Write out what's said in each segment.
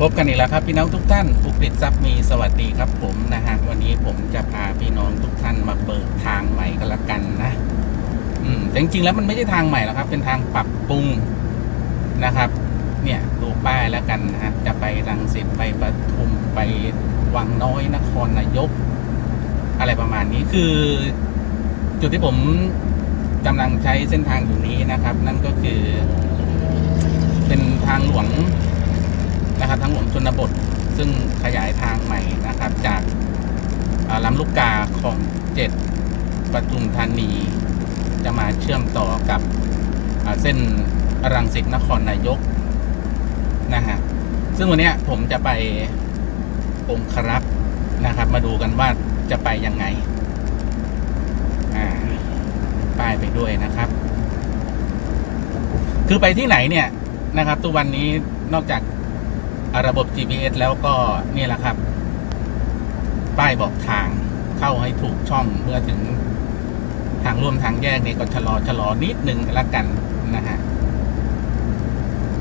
พบกันอีกแล้วครับพี่น้องทุกท่านอุกฤษทรัพย์มีสวัสดีครับผมนะฮะวันนี้ผมจะพาพี่น้องทุกท่านมาเปิดทางใหม่ก็แล้วกันนะ อืมแต่จริงๆแล้วมันไม่ใช่ทางใหม่หรอกครับ เป็นทางปรับปรุงนะครับ เนี่ยดูป้ายแล้วกันนะฮะจะไปรังสิตไปปทุมไปวังน้อยนครนายก อะไรประมาณนี้คือ จุดที่ผมกำลังใช้เส้นทางอยู่นี้นะครับ นั่นก็คือ เป็นทางหลวง นะครับทางหลวงชนบท ซึ่งขยายทางใหม่นะครับจากลำลูกกาของเจ็ดปทุมธานี จะมาเชื่อมต่อกับเส้นรังสิตนครนายกนะฮะซึ่งวันนี้ผมจะไปองครักษ์นะครับ มาดูกันว่าจะไปยังไงอ่าป้ายไปด้วยนะครับ คือไปที่ไหนเนี่ยนะครับทุกวันนี้นอกจาก ระบบ GPS แล้วก็นี่แหละครับ ป้ายบอกทางเข้าให้ถูกช่องเมื่อถึงทางร่วมทางแยกเนี่ยก็ชะลอชะลอนิดนึงล้วกันนะฮะ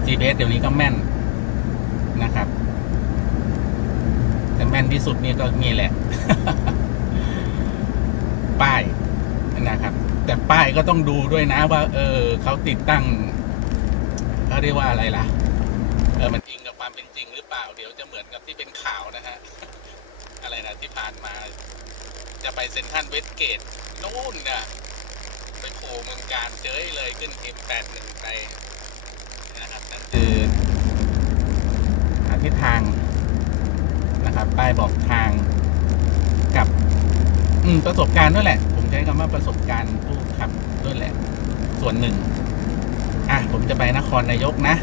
GPS เดี๋ยวนี้ก็แม่นนะครับ แต่แม่นที่สุดนี่ก็นี่แหละ ป้ายนะครับ แต่ป้ายก็ต้องดูด้วยนะว่า เออเขาติดตั้งเขาเรียกว่าอะไรล่ะ เออมันจริงกับความเป็นจริงหรือเปล่า เดี๋ยวจะเหมือนกับที่เป็นข่าวนะฮะ อะไรนะที่ผ่านมา จะไปเซ็นทรัลเวสเกตนู่นน่ะไปโผล่เมืองการเจอเลยขึ้น M81 ไปนะครับนั่นคือหาทิศทางนะครับป้ายบอกทางกับ อืประสบการณ์ด้วยแหละ ผมใช้คำว่าประสบการณ์ผู้ขับด้วยแหละ ส่วนหนึ่ง อะผมจะไปนครนายกนะ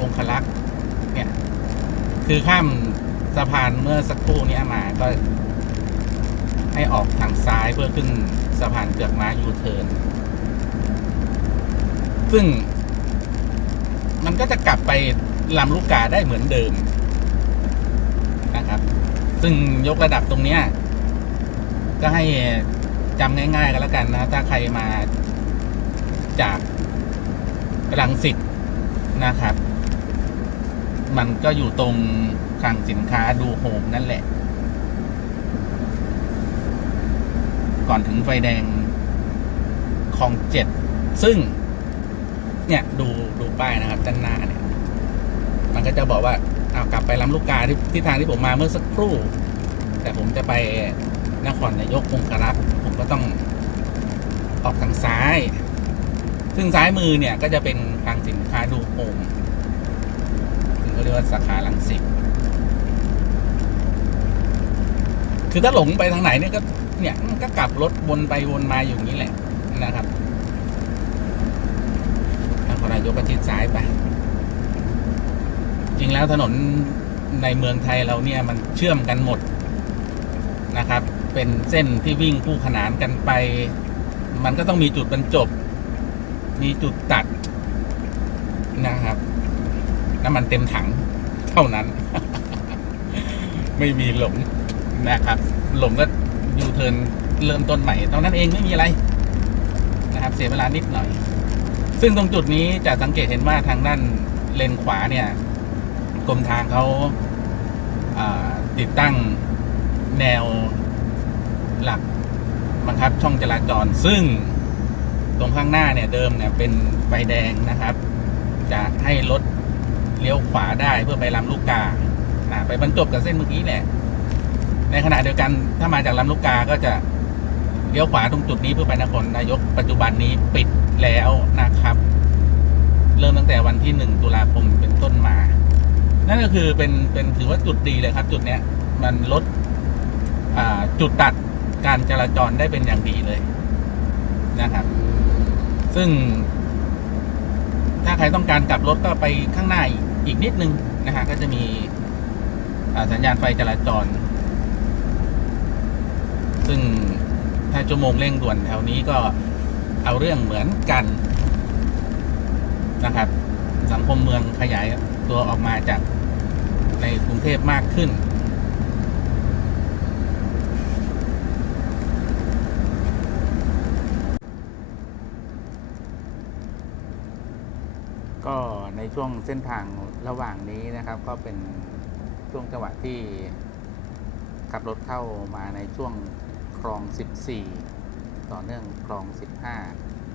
องคลักษ์ เนี่ย คือข้ามสะพานเมื่อสักครู่นี้มาก็ ให้ออกทางซ้ายเพื่อขึ้นสะพานเกือกม้ายูเทิร์นซึ่ง มันก็จะกลับไปลำลูกกาได้เหมือนเดิมนะครับ ซึ่งยกระดับตรงเนี้ย ก็ให้จำง่ายๆกันแล้วกันนะ ถ้าใครมาจากรังสิตนะครับ มันก็อยู่ตรงคลังสินค้าดูโฮมนั่นแหละ ก่อนถึงไฟแดงคลองเจ็ด ซึ่ง เนี่ยดูดูป้ายนะครับด้านหน้าเนี่ย มันก็จะบอกว่าเอากลับไปลำลูกกาที่ที่ทางที่ผมมาเมื่อสักครู่ แต่ผมจะไปนครนายกองครักษ์ผมก็ต้องออกทางซ้าย ซึ่งซ้ายมือเนี่ยก็จะเป็นคลังสินค้าดูโฮม เรียกว่าสาขาลังสิตคือถ้าหลงไปทางไหนเนี่ยก็เนี่ยก็กลับรถวนไปวนมาอยู่นี้แหละนะครับนครนายกก็ชิดซ้ายไป จริงแล้วถนนในเมืองไทยเราเนี่ยมันเชื่อมกันหมดนะครับ เป็นเส้นที่วิ่งคู่ขนานกันไป มันก็ต้องมีจุดบรรจบ มีจุดตัดนะครับ น้ำมันเต็มถังเท่านั้น ไม่มีหลงนะครับ หลงก็ยูเทิร์นเริ่มต้นใหม่ตรงนั้นเองไม่มีอะไรนะครับ เสียเวลานิดหน่อย ซึ่งตรงจุดนี้จะสังเกตเห็นว่าทางด้านเลนขวาเนี่ยกรมทางเขาาติดตั้งแนวหลักบังคับช่องจราจร ซึ่งตรงข้างหน้าเนี่ยเดิมเนี่ยเป็นไฟแดงนะครับ จะให้รถ เลี้ยวขวาได้เพื่อไปลำลูกกาไปบรรจบกับเส้นเมื่อกี้แหละ ในขณะเดียวกันถ้ามาจากลำลูกกาก็จะเลี้ยวขวาตรงจุดนี้เพื่อไปนครนายกปัจจุบันนี้ปิดแล้วนะครับ เริ่มตั้งแต่วันที่หนึ่งตุลาคมเป็นต้นมา นั่นก็คือเป็นเป็นถือว่าจุดดีเลยครับ จุดเนี้ยมันลดจุดตัดการจราจรได้เป็นอย่างดีเลยนะครับ ซึ่ง ถ้าใครต้องการกลับรถก็ไปข้างหน้าอีกอกนิดนึงนะฮะก็จะมีสัญญาณไฟจราจร ซึ่งถ้าชั่วโมงเร่งด่วนแถวนี้ก็เอาเรื่องเหมือนกันนะครับ สังคมเมืองขยายตัวออกมาจากในกรุงเทพมากขึ้น ก็ในช่วงเส้นทางระหว่างนี้นะครับ ก็เป็นช่วงจังหวะที่ขับรถเข้ามาในช่วงคลอง 14 ต่อเนื่องคลอง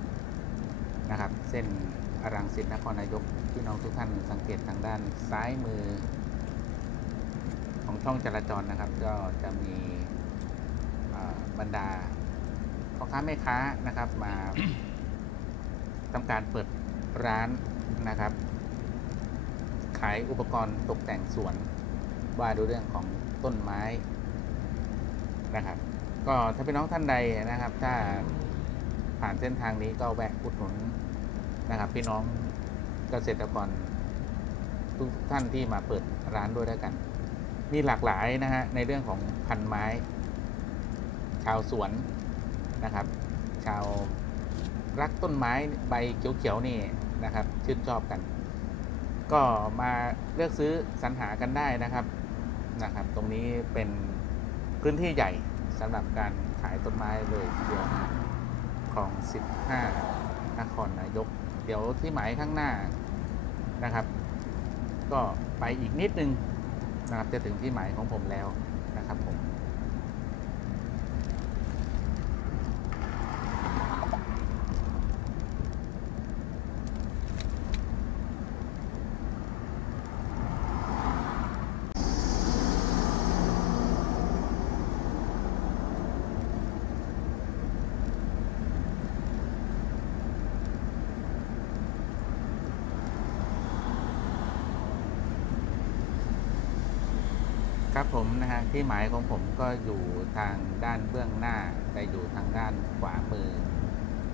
15 นะครับ เส้นอรังสิตนครนายกพี่น้องทุกท่านสังเกตทางด้านซ้ายมือ ของช่องจราจรนะครับ ก็จะมีบรรดาพ่อค้าแม่ค้านะครับมาทำการเปิดร้าน นะครับ ขายอุปกรณ์ตกแต่งสวน ว่าด้วยเรื่องของต้นไม้นะครับ ก็ถ้าเป็นน้องท่านใดนะครับ ถ้าผ่านเส้นทางนี้ก็แวะอุดหนุนนะครับ พี่น้องเกษตรกรทุกท่านที่มาเปิดร้านด้วยแล้วกัน มีหลากหลายนะฮะในเรื่องของพันไม้ ชาวสวนนะครับ ชาวรักต้นไม้ใบเขียวๆนี่ นะครับ ชื่นชอบกัน ก็มาเลือกซื้อสรรหากันได้นะครับนะครับ ตรงนี้เป็นพื้นที่ใหญ่สำหรับการขายต้นไม้เลยเดียวคลอง 15 นครนายก เดี๋ยวที่หมายข้างหน้านะครับ ก็ไปอีกนิดนึงนะครับจะถึงที่หมายของผมแล้วนะครับผม ครับผมนะฮะที่หมายของผมก็อยู่ทางด้านเบื้องหน้าแต่อยู่ทางด้านขวามือ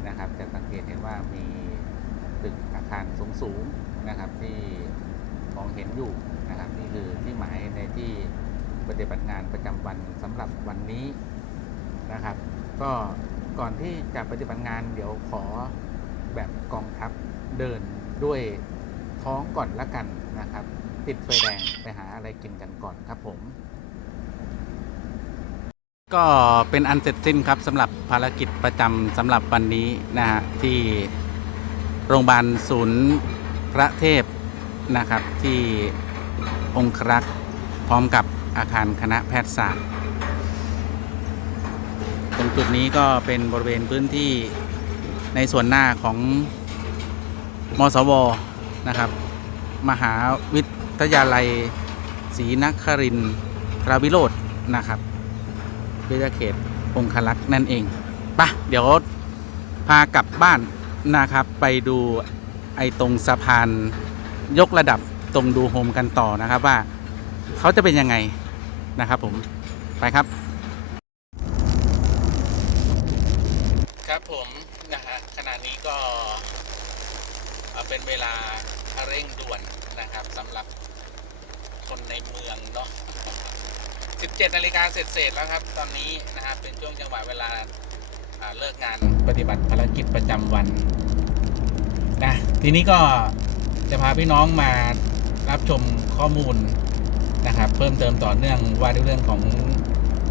นะครับ จะสังเกตเห็นว่ามีตึกอาคารสูงๆนะครับ ที่มองเห็นอยู่นะครับนี่คือที่หมายในที่ปฏิบัติงานประจำวันสำหรับวันนี้นะครับ ก็ก่อนที่จะปฏิบัติงานเดี๋ยวขอแบบกองทัพเดินด้วยท้องก่อนละกันนะครับ ติดไฟแดงไปหาอะไรกินกันก่อนครับผม ก็เป็นอันเสร็จสิ้นครับสำหรับภารกิจประจำสำหรับวันนี้นะฮะที่โรงพยาบาลศูนย์พระเทพนะครับที่องครักษ์พร้อมกับอาคารคณะแพทยศาสตร์ ตรงจุดนี้ก็เป็นบริเวณพื้นที่ในส่วนหน้าของมสวนะครับ มหาวิ ทยาลัยศรีนครินทราวิโรจน์นะครับวิทยาเขตองคลักษ์นั่นเองปะเดี๋ยวพากลับบ้านนะครับ ไปดูไอ้ตรงสะพานยกระดับตรงดูโฮมกันต่อนะครับว่าเขาจะเป็นยังไงนะครับผมไปครับ ครับผมนะฮะขณะนี้ก็เเป็นเวลาเร่งด่วนนะครับสำหรับ คนในเมืองเนาะ 17นาฬิกาเสร็จๆแล้วครับ ตอนนี้นะครับเป็นช่วงจังหวะเวลาเลิกงานปฏิบัติภารกิจประจำวันนะทีนี้ก็จะพาพี่น้องมารับชมข้อมูลนะครับ เพิ่มเติมต่อเนื่องว่าด้วยเรื่องของ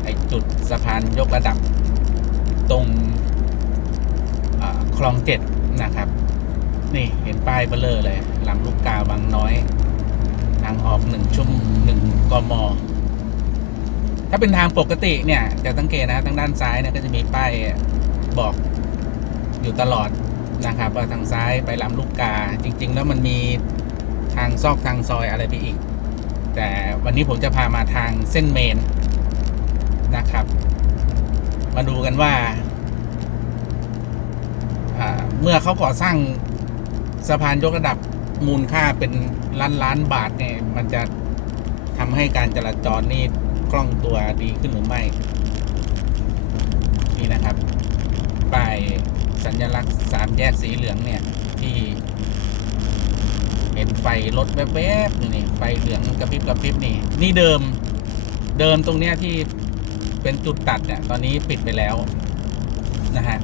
ไอจุดสะพานยกระดับตรงคลองเจ็ดนะครับ นี่เห็นป้ายเบลเลอร์เลยลำลูกกาบางน้อยางออกหนึ่งช่วโมงหนึ่งกม ถ้าเป็นทางปกติเนี่ย จะสังเกตนะทางด้านซ้ายเนี่ยก็จะมีป้ายบอกอยู่ตลอดนะครับว่าทางซ้ายไปลำลูกกา จริง ๆ แล้วมันมีทางซอกทางซอยอะไรไปอีก แต่วันนี้ผมจะพามาทางเส้นเมนนะครับ มาดูกันว่า เมื่อเขาก่อสร้างสะพานยกระดับ มูลค่าเป็นล้านล้านบาทเนี่ย มันจะทำให้การจราจรนี่คล่องตัวดีขึ้นหรือไม่ นี่นะครับป้ายสัญลักษณ์สามแยกสีเหลืองเนี่ย ที่เห็นไฟรถแวบๆนี่ไฟเหลืองกระพริบกระพริบนี่ นี่เดิมเดิมตรงเนี้ยที่เป็นจุดตัดเนี่ย ตอนนี้ปิดไปแล้วนะฮะ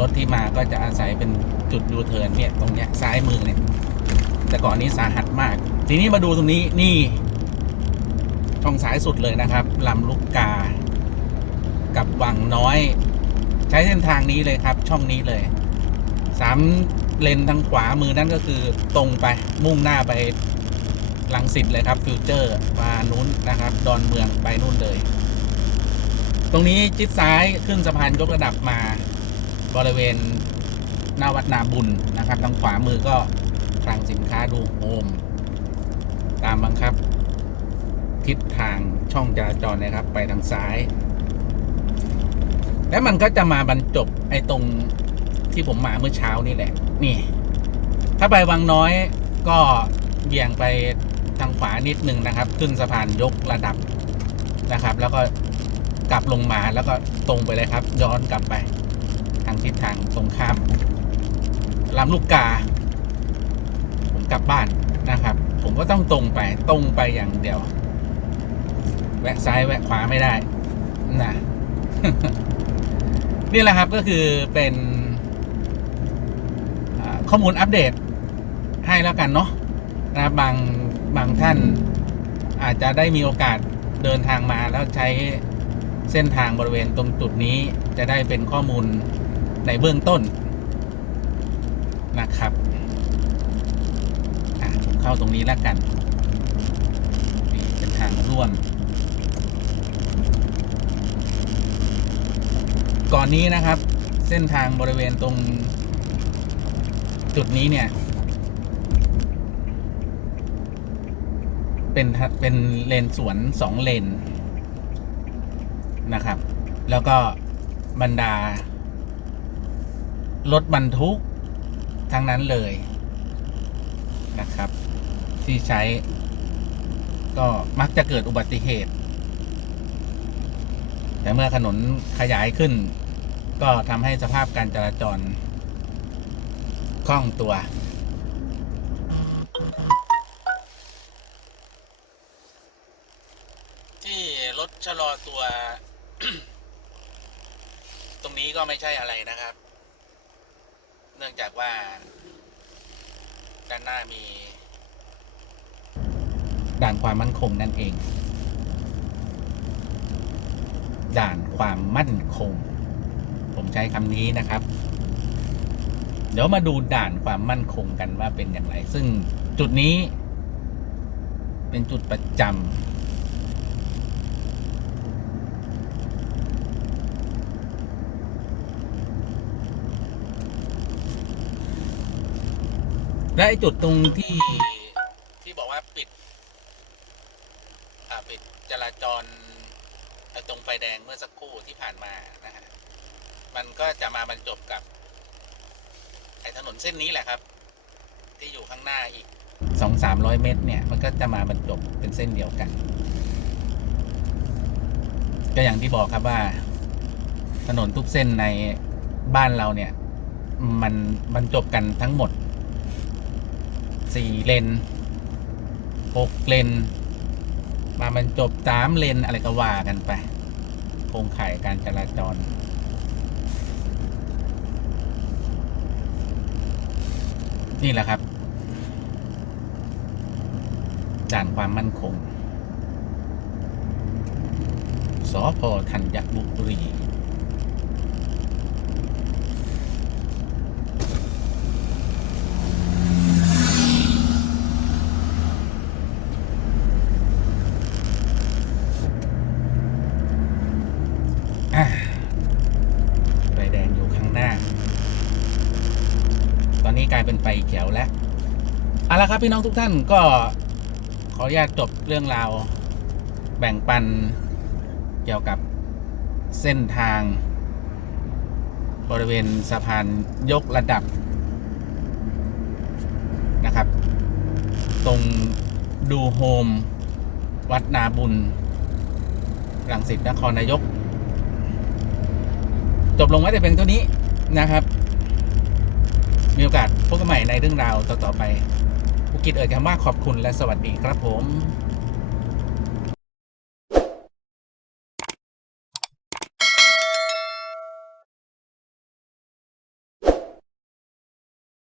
รถที่มาก็จะอาศัยเป็นจุดยูเทิร์นเนี่ยตรงเนี้ยซ้ายมือเนี่ย แต่ก่อนนี้สาหัสมาก ทีนี้มาดูตรงนี้นี่ช่องซ้ายสุดเลยนะครับลำลูกกา กับวังน้อย ใช้เส้นทางนี้เลยครับ ช่องนี้เลยสามเลนทางขวามือนั่นก็คือตรงไปมุ่งหน้าไปลังสิตเลยครับฟิวเจอร์มานู้นนะครับ ดอนเมืองไปนู่นเลย ตรงนี้จิดซ้ายขึ้นสะพานยกระดับมา บริเวณหน้าวัดนาบุญนะครับทางขวามือก็คลังสินค้าดูโฮมตามบังคับ ทิศทางช่องจราจรนะครับ ไปทางซ้าย แล้วมันก็จะมาบรรจบไอ้ตรงที่ผมมาเมื่อเช้านี่แหละ นี่ ถ้าไปวังน้อยก็เบี่ยงไปทางขวานิดนึงนะครับ ขึ้นสะพานยกระดับนะครับ แล้วก็กลับลงมาแล้วก็ตรงไปเลยครับ ย้อนกลับไป ทางทิศทางตรงข้ามลำลูกกา ผมกลับบ้านนะครับ ผมก็ต้องตรงไปตรงไปอย่างเดียว แวะซ้ายแวะขวาไม่ได้นะนี่แหละครับก็คือเป็นข้อมูลอัปเดตให้แล้วกันเนาะนะครับบางบางท่านอาจจะได้มีโอกาสเดินทางมาแล้วใช้เส้นทางบริเวณตรงจุดนี้จะได้เป็นข้อมูล ในเบื้องต้นนะครับผมเข้าตรงนี้แล้วกันนี่เป็นทางร่วม ก่อนนี้นะครับ เส้นทางบริเวณตรง จุดนี้เนี่ย เป็นเป็นเลนสวนสองเลนนะครับ แล้วก็บรรดา รถบรรทุกทั้งนั้นเลยนะครับ ที่ใช้ ก็มักจะเกิดอุบัติเหตุ แต่เมื่อถนนขยายขึ้น ก็ทำให้สภาพการจราจรคล่องตัว ที่รถชะลอตัว ตรงนี้ก็ไม่ใช่อะไรนะครับ เนื่องจากว่า ด้านหน้ามีด่านความมั่นคงนั่นเอง ด่านความมั่นคง ผมใช้คำนี้นะครับ เดี๋ยวมาดูด่านความมั่นคงกันว่าเป็นอย่างไร ซึ่งจุดนี้ เป็นจุดประจำ และไอ้จุดตรงที่ที่บอกว่าปิด อ่าปิดจราจรตรงไฟแดงเมื่อสักครู่ที่ผ่านมานะฮะมันก็จะมาบรรจบกับ ไอ้ถนนเส้นนี้แหละครับ ที่อยู่ข้างหน้าอีกสองสามร้อยเมตร เนี่ย มันก็จะมาบรรจบเป็นเส้นเดียวกัน ก็อย่างที่บอกครับว่า ถนนทุกเส้นในบ้านเราเนี่ย มันบรรจบกันทั้งหมด สี่เลนหกเลน มาบรรจบสามเลน อะไรก็ว่ากันไป โครงข่ายการจราจรนี่แหละครับ ด่านความมั่นคง สพธัญบุรี อะไฟแดงอยู่ข้างหน้า ตอนนี้ก ลายเป็นไฟเขียวแล้วเอาละครับพี่น้องทุกท่านก็ขออนุญาตจบเรื่องราวแบ่งปันเกี่ยวกับเส้นทาง บริเวณสะพานยกระดับนะครับ ตรงดูโฮม วัดนาบุญรังสิตนครนายก จบลงไว้แต่เพียงเท่านี้นะครับ มีโอกาสพบกันใหม่ในเรื่องราวต่อๆไปภูกิจเอ่ยคำว่าขอบคุณและสวัสดีครับผม